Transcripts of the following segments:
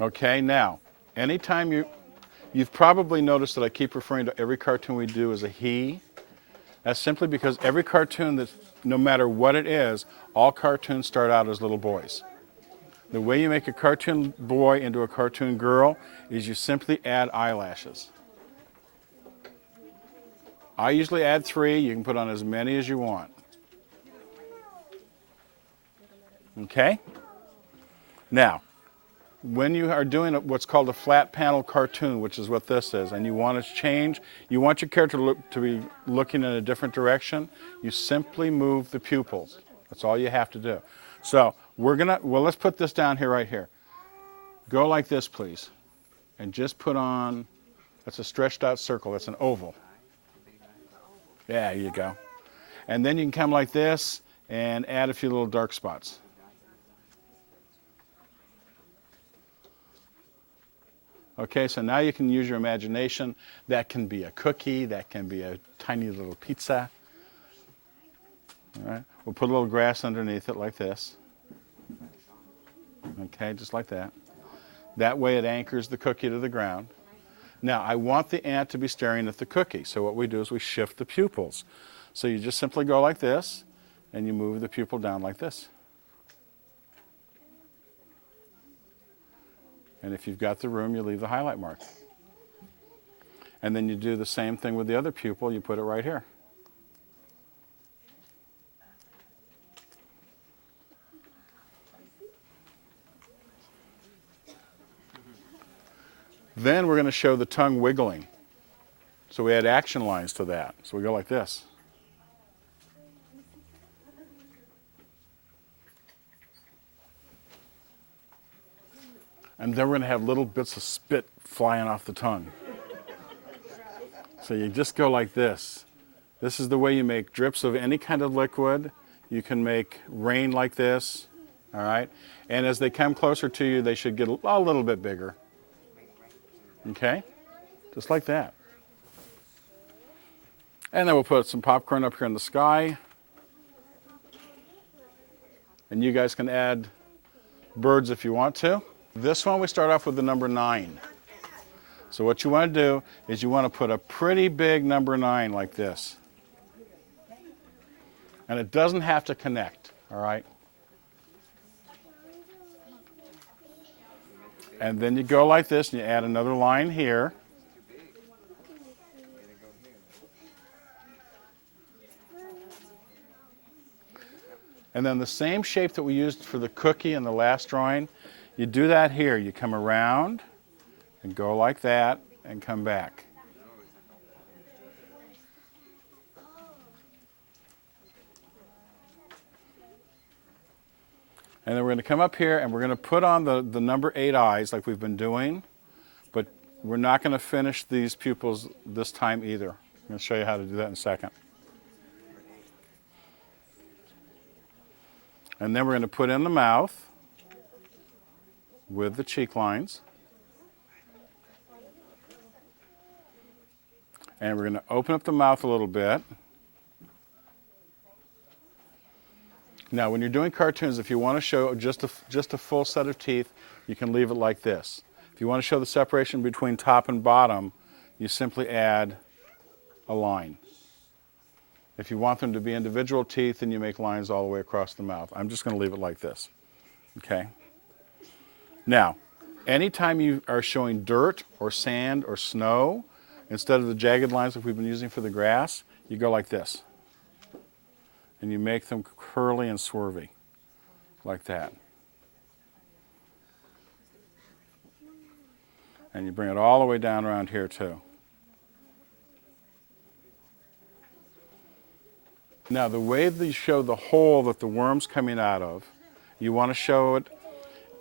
Okay, now, anytime you've probably noticed that I keep referring to every cartoon we do as a he. That's simply because every cartoon, that, no matter what it is, all cartoons start out as little boys. The way you make a cartoon boy into a cartoon girl is you simply add eyelashes. I usually add 3. You can put on as many as you want. Okay? Now, when you are doing what's called a flat panel cartoon, which is what this is, and you want to change, you want your character to be looking in a different direction, you simply move the pupils. That's all you have to do. So let's put this down here, right here. Go like this, please, and just put on, that's a stretched out circle, that's an oval. Yeah, there you go. And then you can come like this and add a few little dark spots. Okay, so now you can use your imagination. That can be a cookie, that can be a tiny little pizza. All right, we'll put a little grass underneath it like this. Okay, just like that. That way it anchors the cookie to the ground. Now, I want the ant to be staring at the cookie, so what we do is we shift the pupils. So you just simply go like this, and you move the pupil down like this. And if you've got the room, you leave the highlight mark. And then you do the same thing with the other pupil. You put it right here. Then we're going to show the tongue wiggling. So we add action lines to that. So we go like this. And then we're going to have little bits of spit flying off the tongue. So you just go like this. This is the way you make drips of any kind of liquid. You can make rain like this, all right? And as they come closer to you, they should get a little bit bigger. Okay? Just like that. And then we'll put some popcorn up here in the sky. And you guys can add birds if you want to. This one we start off with the number 9. So what you want to do is you want to put a pretty big number 9 like this. And it doesn't have to connect, all right? And then you go like this and you add another line here. And then the same shape that we used for the cookie in the last drawing, you do that here. You come around and go like that and come back. And then we're going to come up here and we're going to put on the number 8 eyes like we've been doing, but we're not going to finish these pupils this time either. I'm going to show you how to do that in a second. And then we're going to put in the mouth with the cheek lines. And we're going to open up the mouth a little bit. Now, when you're doing cartoons, if you want to show just a full set of teeth, you can leave it like this. If you want to show the separation between top and bottom, you simply add a line. If you want them to be individual teeth, then you make lines all the way across the mouth. I'm just going to leave it like this. Okay? Now, anytime you are showing dirt or sand or snow, instead of the jagged lines that we've been using for the grass, you go like this. And you make them curly and swervy, like that. And you bring it all the way down around here too. Now, the way that you show the hole that the worm's coming out of, you want to show it,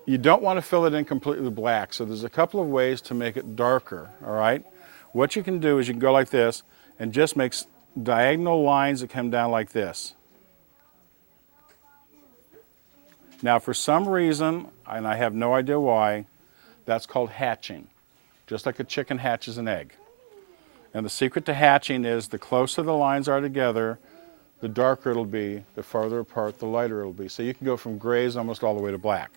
you don't want to fill it in completely black, so there's a couple of ways to make it darker, all right? What you can do is you can go like this and just make diagonal lines that come down like this. Now, for some reason, and I have no idea why, that's called hatching, just like a chicken hatches an egg. And the secret to hatching is the closer the lines are together, the darker it'll be, the farther apart, the lighter it'll be. So you can go from grays almost all the way to black.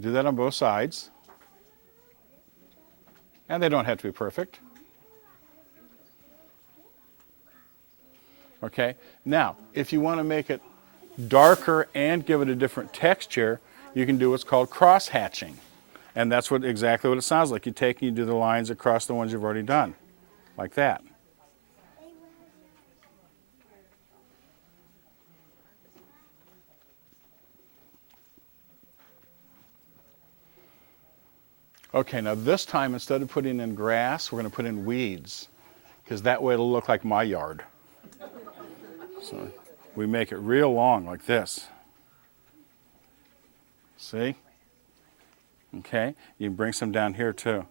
Do that on both sides. And they don't have to be perfect. Okay, now, if you want to make it darker and give it a different texture, you can do what's called cross-hatching. And that's exactly what it sounds like. You take and you do the lines across the ones you've already done, like that. Okay, now this time, instead of putting in grass, we're going to put in weeds, because that way it'll look like my yard. So we make it real long like this. See? Okay, you can bring some down here too.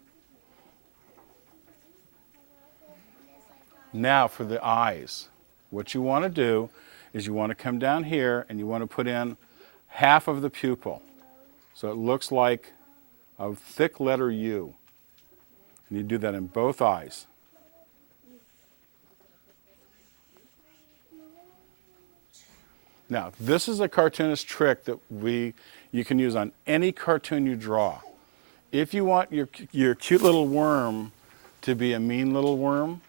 Now for the eyes. What you want to do is you want to come down here and you want to put in half of the pupil. So it looks like a thick letter U. And you do that in both eyes. Now, this is a cartoonist trick that you can use on any cartoon you draw. If you want your cute little worm to be a mean little worm,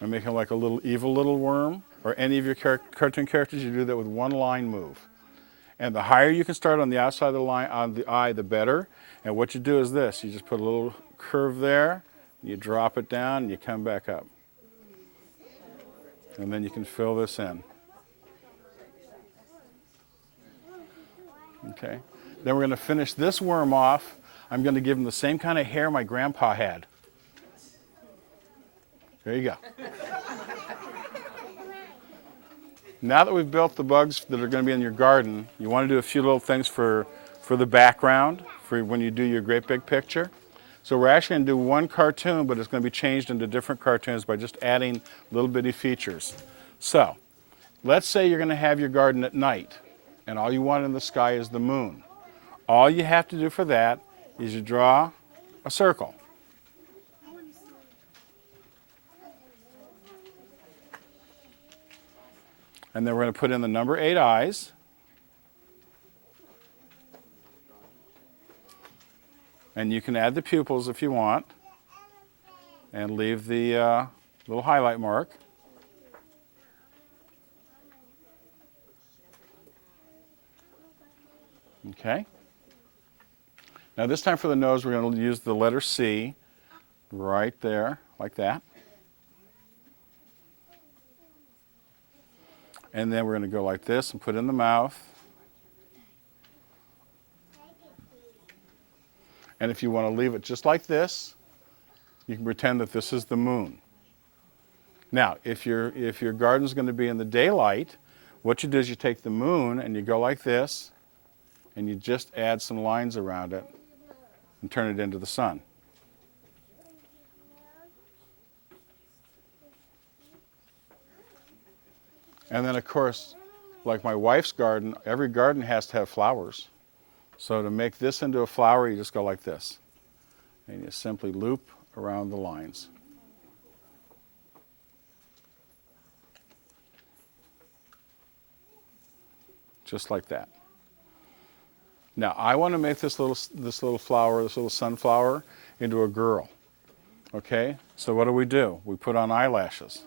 or make him like a little evil little worm, or any of your cartoon characters, you do that with one line move. And the higher you can start on the outside of the line, on the eye, the better. And what you do is this, you just put a little curve there, you drop it down, and you come back up. And then you can fill this in. Okay. Then we're going to finish this worm off. I'm going to give him the same kind of hair my grandpa had. There you go. Now that we've built the bugs that are going to be in your garden, you want to do a few little things for the background, for when you do your great big picture. So we're actually going to do one cartoon, but it's going to be changed into different cartoons by just adding little bitty features. So let's say you're going to have your garden at night, and all you want in the sky is the moon. All you have to do for that is you draw a circle. And then we're going to put in the number 8 eyes. And you can add the pupils if you want, and leave the little highlight mark. Okay. Now this time for the nose, we're going to use the letter C right there, like that. And then we're going to go like this and put in the mouth. And if you want to leave it just like this, you can pretend that this is the moon. Now, if your garden's going to be in the daylight, what you do is you take the moon and you go like this, and you just add some lines around it and turn it into the sun. And then, of course, like my wife's garden, every garden has to have flowers. So to make this into a flower, you just go like this. And you simply loop around the lines. Just like that. Now, I want to make this little flower, this little sunflower, into a girl. Okay? So what do? We put on eyelashes.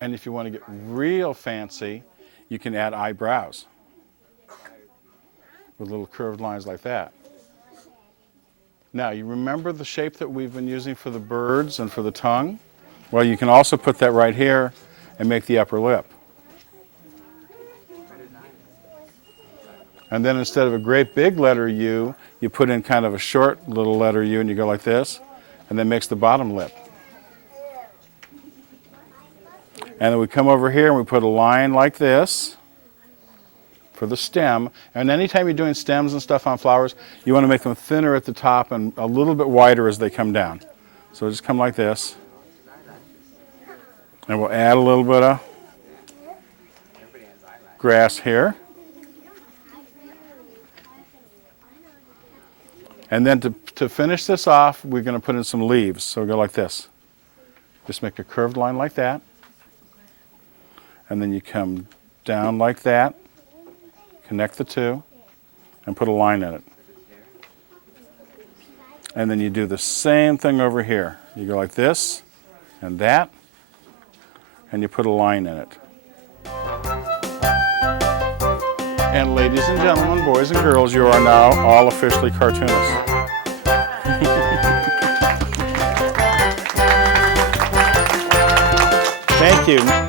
And if you want to get real fancy, you can add eyebrows with little curved lines like that. Now, you remember the shape that we've been using for the birds and for the tongue? Well, you can also put that right here and make the upper lip. And then instead of a great big letter U, you put in kind of a short little letter U and you go like this, and then makes the bottom lip. And then we come over here and we put a line like this for the stem. And anytime you're doing stems and stuff on flowers, you want to make them thinner at the top and a little bit wider as they come down. So just come like this. And we'll add a little bit of grass here. And then to finish this off, we're going to put in some leaves. So we go like this. Just make a curved line like that. And then you come down like that, connect the two, and put a line in it. And then you do the same thing over here. You go like this and that, and you put a line in it. And ladies and gentlemen, boys and girls, you are now all officially cartoonists. Thank you.